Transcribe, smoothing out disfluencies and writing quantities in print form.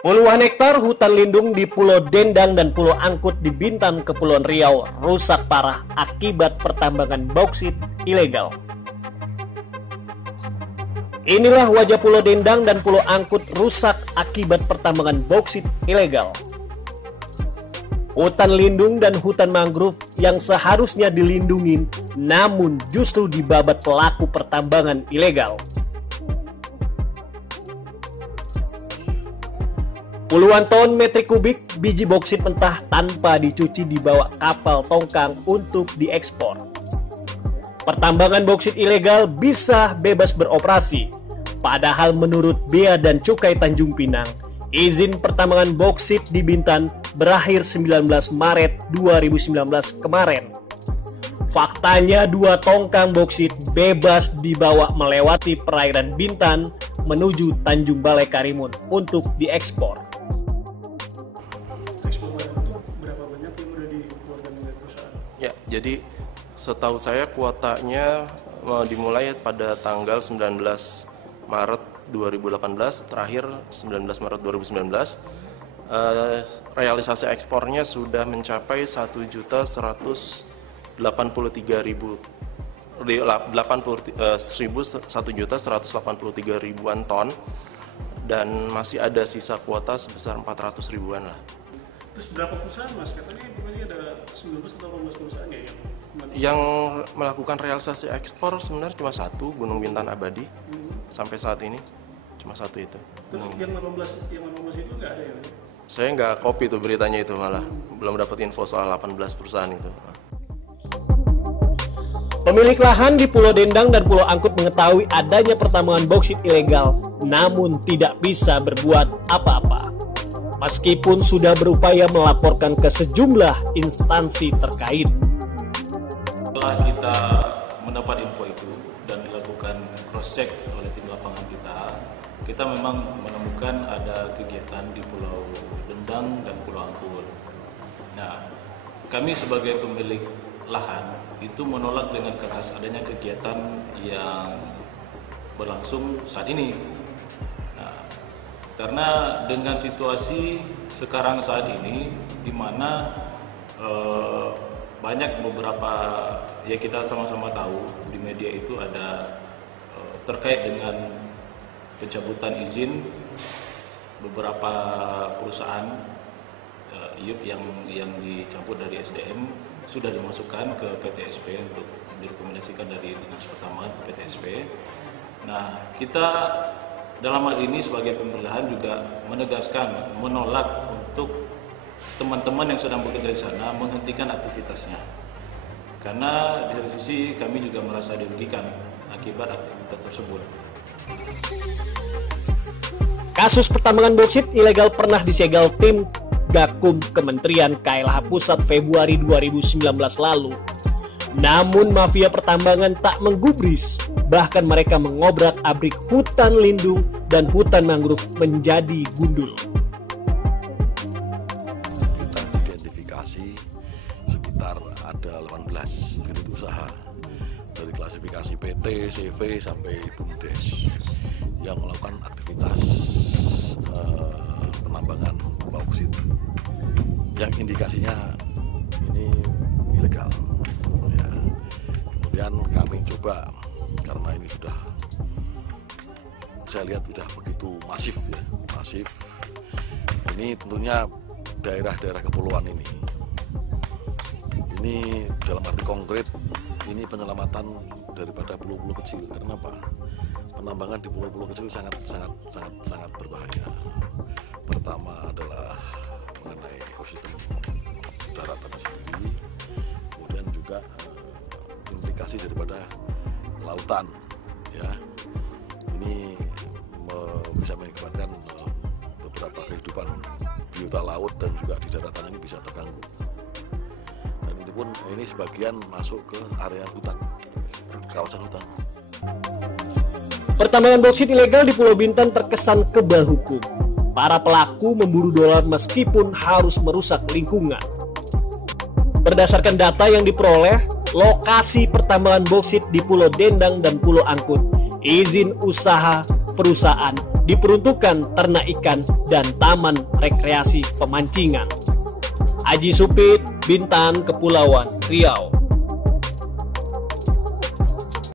Puluhan hektar hutan lindung di Pulau Dendang dan Pulau Angkut di Bintan, Kepulauan Riau rusak parah akibat pertambangan bauksit ilegal. Inilah wajah Pulau Dendang dan Pulau Angkut rusak akibat pertambangan bauksit ilegal. Hutan lindung dan hutan mangrove yang seharusnya dilindungi namun justru dibabat pelaku pertambangan ilegal. Puluhan ton metrik kubik biji bauksit mentah tanpa dicuci dibawa kapal tongkang untuk diekspor. Pertambangan bauksit ilegal bisa bebas beroperasi, padahal menurut Bea dan Cukai Tanjung Pinang, izin pertambangan bauksit di Bintan berakhir 19 Maret 2019 kemarin. Faktanya 2 tongkang bauksit bebas dibawa melewati perairan Bintan menuju Tanjung Balai Karimun untuk diekspor. Ya, jadi setahu saya kuotanya dimulai pada tanggal 19 Maret 2018, terakhir 19 Maret 2019. Realisasi ekspornya sudah mencapai 1.183.180.000 ton dan masih ada sisa kuota sebesar 400 ribuan lah. Terus berapa perusahaan mas? Katanya ada 19 atau 18 perusahaan ya yang melakukan realisasi ekspor sebenarnya cuma satu, Gunung Bintan Abadi. Sampai saat ini cuma satu itu. Terus yang 18 itu nggak ada ya? Saya nggak copy tuh beritanya itu, malah belum dapat info soal 18 perusahaan itu. Pemilik lahan di Pulau Dendang dan Pulau Angkut mengetahui adanya pertambangan bauksit ilegal, namun tidak bisa berbuat apa-apa. Meskipun sudah berupaya melaporkan ke sejumlah instansi terkait. Setelah kita mendapat info itu dan dilakukan cross-check oleh tim lapangan kita memang menemukan ada kegiatan di Pulau Dendang dan Pulau Angkut. Nah, kami sebagai pemilik lahan itu menolak dengan keras adanya kegiatan yang berlangsung saat ini. Karena dengan situasi sekarang saat ini, di mana banyak beberapa, ya kita sama-sama tahu di media itu ada terkait dengan pencabutan izin beberapa perusahaan IUP yang dicabut dari SDM sudah dimasukkan ke PTSP untuk direkomendasikan dari Dinas Pertambangan ke PTSP. Nah, kita dalam hal ini sebagai pemilihan juga menegaskan, menolak untuk teman-teman yang sedang bekerja di sana menghentikan aktivitasnya. Karena di satu sisi kami juga merasa dirugikan akibat aktivitas tersebut. Kasus pertambangan bauksit ilegal pernah disegel tim Gakum Kementerian KLH Pusat Februari 2019 lalu. Namun mafia pertambangan tak menggubris, bahkan mereka mengobrak-abrik hutan lindung dan hutan mangrove menjadi gundul. Kita identifikasi sekitar ada 18 unit usaha dari klasifikasi PT, CV sampai BUMDes yang melakukan aktivitas penambangan bauksit yang indikasinya ini ilegal. Kemudian kami coba, karena ini sudah saya lihat sudah begitu masif. Ini tentunya daerah-daerah kepulauan ini dalam arti konkret ini penyelamatan daripada pulau-pulau kecil. Karena apa? Penambangan di pulau-pulau kecil sangat berbahaya. Pertama adalah mengenai ekosistem daratan sendiri, kemudian juga implikasi daripada lautan, ya. Ini bisa mengakibatkan beberapa kehidupan biota laut dan juga di daratan ini bisa terganggu. Dan itu pun ini sebagian masuk ke area hutan, kawasan hutan. Pertambangan bauksit ilegal di Pulau Bintan terkesan kebal hukum. Para pelaku memburu dolar meskipun harus merusak lingkungan. Berdasarkan data yang diperoleh, lokasi pertambangan bauksit di Pulau Dendang dan Pulau Angkut, izin usaha perusahaan diperuntukkan ternak ikan dan taman rekreasi pemancingan. Aji Supit, Bintan, Kepulauan Riau.